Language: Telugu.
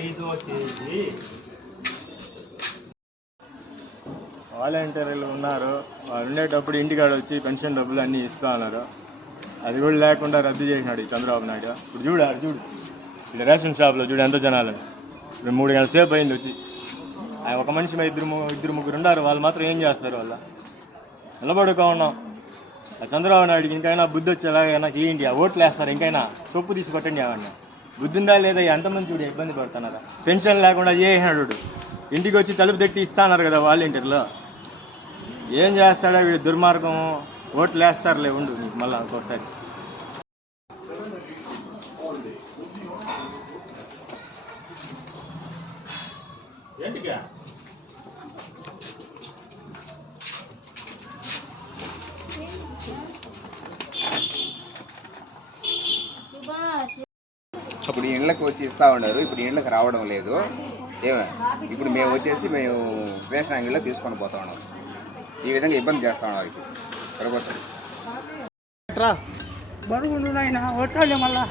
ఐదో తేదీ వాలంటీర్లు ఉన్నారు. వాళ్ళు ఉండేటప్పుడు ఇంటికాడ వచ్చి పెన్షన్ డబ్బులు అన్నీ ఇస్తా ఉన్నారు అది కూడా లేకుండా రద్దు చేసినాడు ఈ చంద్రబాబు నాయుడు. ఇప్పుడు చూడు ఆడు చూడు. ఇక్కడ రేషన్ షాప్లో చూడు ఎంత జనాలు. ఇప్పుడు మూడు గంటల సేపు అయింది వచ్చి. ఆ ఒక మనిషి ఇద్దరు ఇద్దరు ముగ్గురు ఉన్నారు. వాళ్ళు మాత్రం ఏం చేస్తారు వాళ్ళ? నిలబడుకో ఉన్నాం చంద్రబాబు నాయుడికి ఇంకైనా బుద్ధి వచ్చేలాగైనా చేయండి. ఆ ఓట్లు వేస్తారు. ఇంకైనా చొప్పు తీసి కొట్టండి ఏమన్నా బుద్ధి ఉందా లేదా? ఎంతమంది చూడు ఇబ్బంది పడుతున్నారా? పెన్షన్ లేకుండా చేసినాడు ఇంటికి వచ్చి తలుపు తట్టి ఇస్తాన్నారు కదా వాలంటీర్లో. ఏం చేస్తాడో వీడు దుర్మార్గం. ఓట్లు వేస్తారులే ఉండు నీకు మళ్ళీ ఇంకోసారి ఏంటిగా ఇప్పుడు ఇళ్ళకి వచ్చి ఇస్తా ఉన్నారు. ఇప్పుడు ఇళ్ళకి రావడం లేదు. ఏమే ఇప్పుడు మేము వచ్చేసి మేము రేషన్ అంగిల్లో తీసుకొని పోతా ఉన్నాం. ఈ విధంగా ఇబ్బంది చేస్తా ఉన్నారు ఇప్పుడు. ప్రభుత్వం బరుగుండు నాయన ఒట్టాలి మళ్ళా.